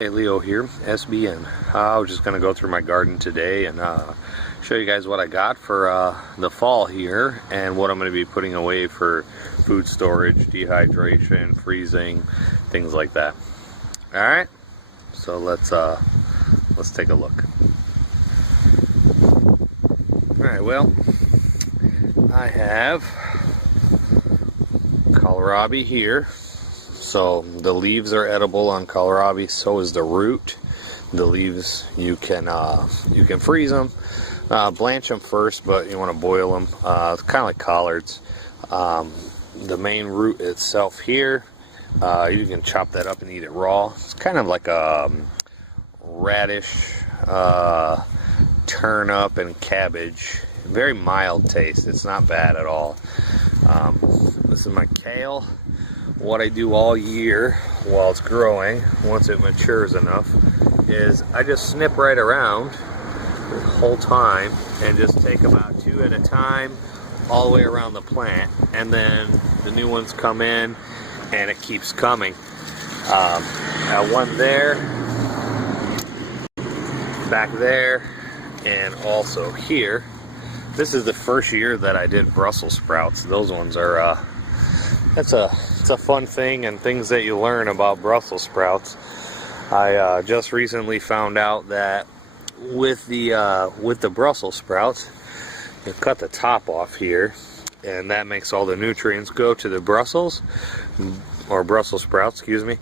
Hey, Leo here, SBN. I was just going to go through my garden today and show you guys what I got for the fall here and what I'm going to be putting away for food storage, dehydration, freezing, things like that. Alright, so let's take a look. Alright, well, I have kohlrabi here. So the leaves are edible on kohlrabi, so is the root. The leaves, you can freeze them, blanch them first, but you want to boil them. It's kind of like collards. The main root itself here, you can chop that up and eat it raw. It's kind of like a radish, turnip, and cabbage. Very mild taste. It's not bad at all. This is my kale. What I do all year while it's growing, once it matures enough, is I just snip right around the whole time and just take about 2 at a time all the way around the plant, and then the new ones come in and it keeps coming. Got one there, back there, and also here. This is the first year that I did Brussels sprouts. Those ones are it's a fun thing, and things that you learn about Brussels sprouts. I just recently found out that with the Brussels sprouts, you cut the top off here, and that makes all the nutrients go to the Brussels sprouts, excuse me,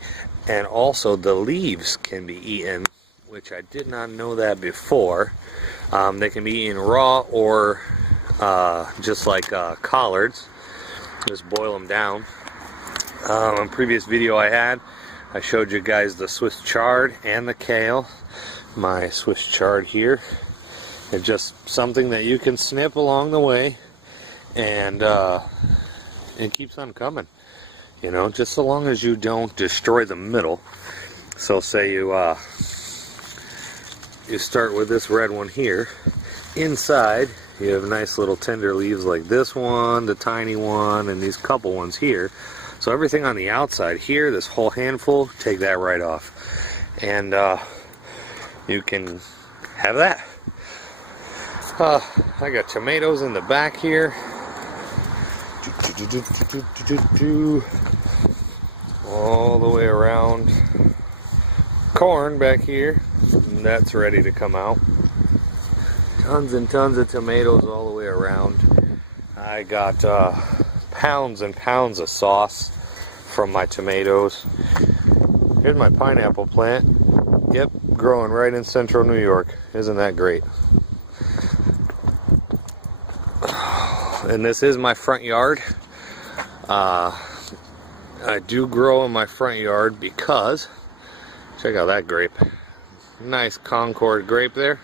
and also the leaves can be eaten, which I did not know that before. They can be eaten raw or just like collards. Just boil them down. In previous video I showed you guys the Swiss chard and the kale. My Swiss chard here. It's just something that you can snip along the way, and it keeps on coming. You know, just so long as you don't destroy the middle. So say you start with this red one here. Inside you have nice little tender leaves like this one, the tiny one, and these couple ones here. So everything on the outside here, this whole handful, take that right off, and you can have that. I got tomatoes in the back here. All the way around. Corn back here, and that's ready to come out. Tons and tons of tomatoes all the way around. I got pounds and pounds of sauce from my tomatoes. Here's my pineapple plant. Yep, growing right in central New York. Isn't that great? And this is my front yard. I do grow in my front yard because, check out that grape. Nice Concord grape there.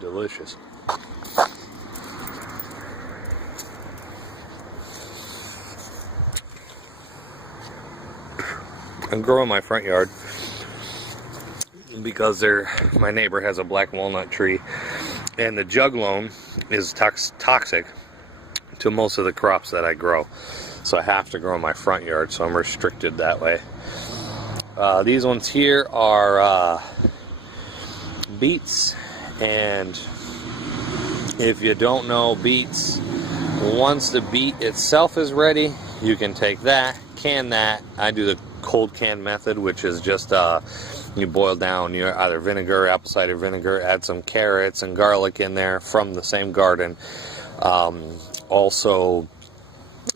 Delicious. I'm growing my front yard because my neighbor has a black walnut tree, and the juglone is toxic to most of the crops that I grow. So I have to grow in my front yard, so I'm restricted that way. These ones here are beets, and if you don't know beets, once the beet itself is ready, you can take that, can that. I do the cold can method, which is just you boil down your either vinegar, apple cider vinegar, add some carrots and garlic in there from the same garden. Also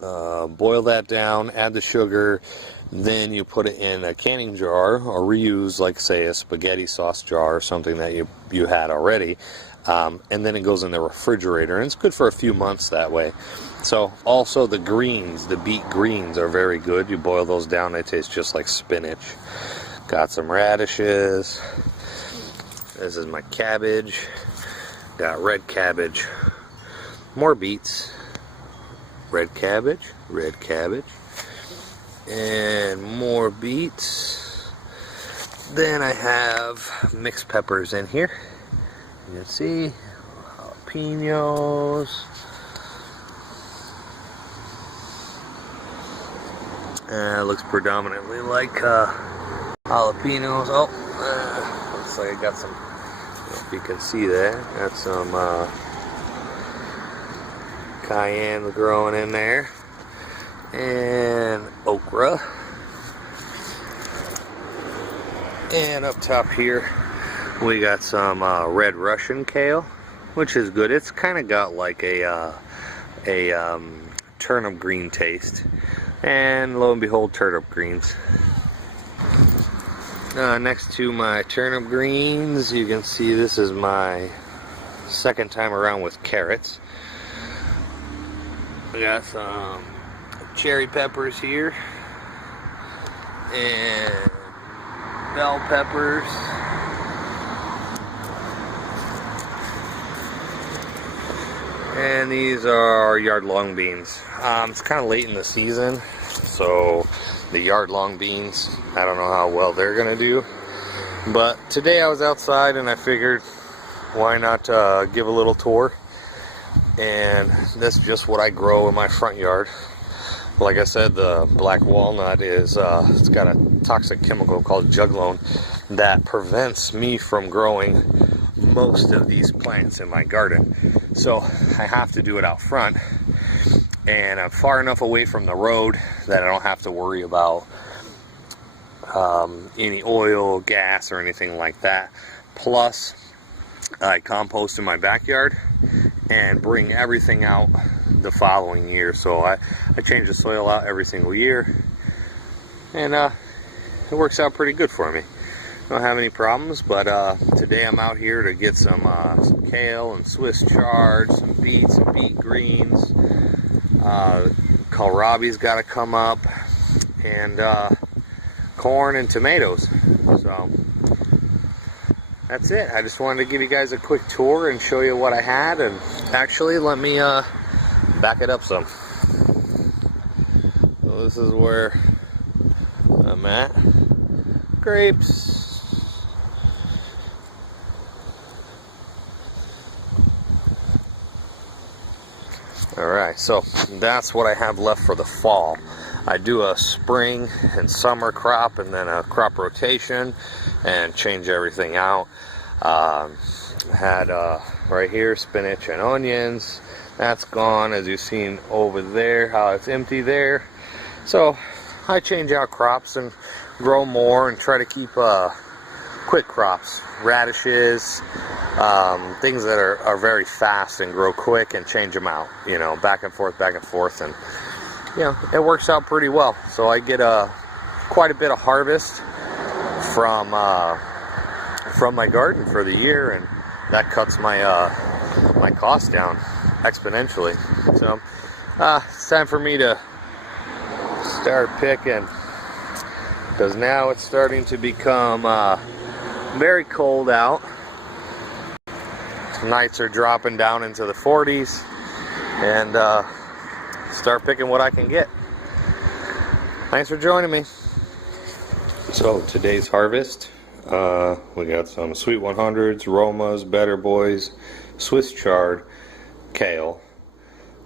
boil that down, add the sugar, then you put it in a canning jar or reuse, like say a spaghetti sauce jar or something that you had already, and then it goes in the refrigerator, and it's good for a few months that way. So also the greens, the beet greens, are very good. You boil those down, they taste just like spinach. Got some radishes. This is my cabbage. Got red cabbage. More beets. Red cabbage, and more beets. Then I have mixed peppers in here. You can see jalapenos. Looks predominantly like jalapenos. Oh, looks like I got some, if you can see that, got some cayenne growing in there, and okra. And up top here, we got some red Russian kale, which is good. It's kind of got like a turnip green taste. And lo and behold, turnip greens. Next to my turnip greens, you can see this is my second time around with carrots. We got some cherry peppers here, and bell peppers. And these are yard long beans. It's kind of late in the season, so the yard long beans, I don't know how well they're gonna do. But today I was outside and I figured, why not give a little tour? And this is just what I grow in my front yard. Like I said, the black walnut is it's got a toxic chemical called juglone that prevents me from growing most of these plants in my garden. So I have to do it out front, and I'm far enough away from the road that I don't have to worry about any oil, gas, or anything like that. Plus, I compost in my backyard and bring everything out the following year. So I change the soil out every single year, and it works out pretty good for me. Don't have any problems. But today I'm out here to get some kale and Swiss chard, some beets and beet greens. Kohlrabi's got to come up, and corn and tomatoes. So that's it. I just wanted to give you guys a quick tour and show you what I had. And actually, let me back it up some. So this is where I'm at. Grapes. Alright, so that's what I have left for the fall. I do a spring and summer crop, and then a crop rotation, and change everything out. Had right here spinach and onions. That's gone, as you've seen over there, how it's empty there. So I change out crops and grow more, and try to keep quick crops, radishes, things that are very fast and grow quick, and change them out, you know, back and forth, and you know, it works out pretty well. So I get quite a bit of harvest from my garden for the year, and that cuts my my costs down exponentially. So it's time for me to start picking, because now it's starting to become very cold out. Nights are dropping down into the 40s, and start picking what I can get. Thanks for joining me. So today's harvest, we got some Sweet 100s, Romas, Better Boys, Swiss chard, kale,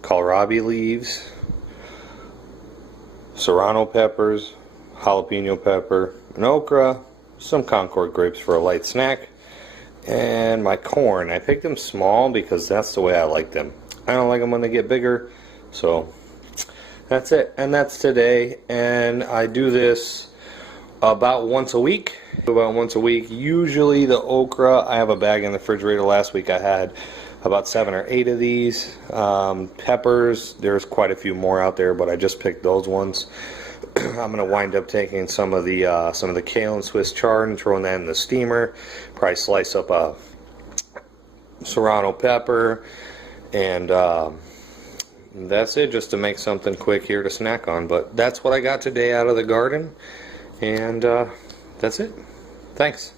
kohlrabi leaves, serrano peppers, jalapeno pepper, and okra, some Concord grapes for a light snack, and my corn. I picked them small because that's the way I like them. I don't like them when they get bigger. So that's it, and that's today. And I do this about once a week. Usually the okra, I have a bag in the refrigerator. Last week I had about 7 or 8 of these. Peppers, there's quite a few more out there, but I just picked those ones. I'm going to wind up taking some of the kale and Swiss chard and throwing that in the steamer. Probably slice up a serrano pepper, and that's it, just to make something quick here to snack on. But that's what I got today out of the garden, and that's it. Thanks.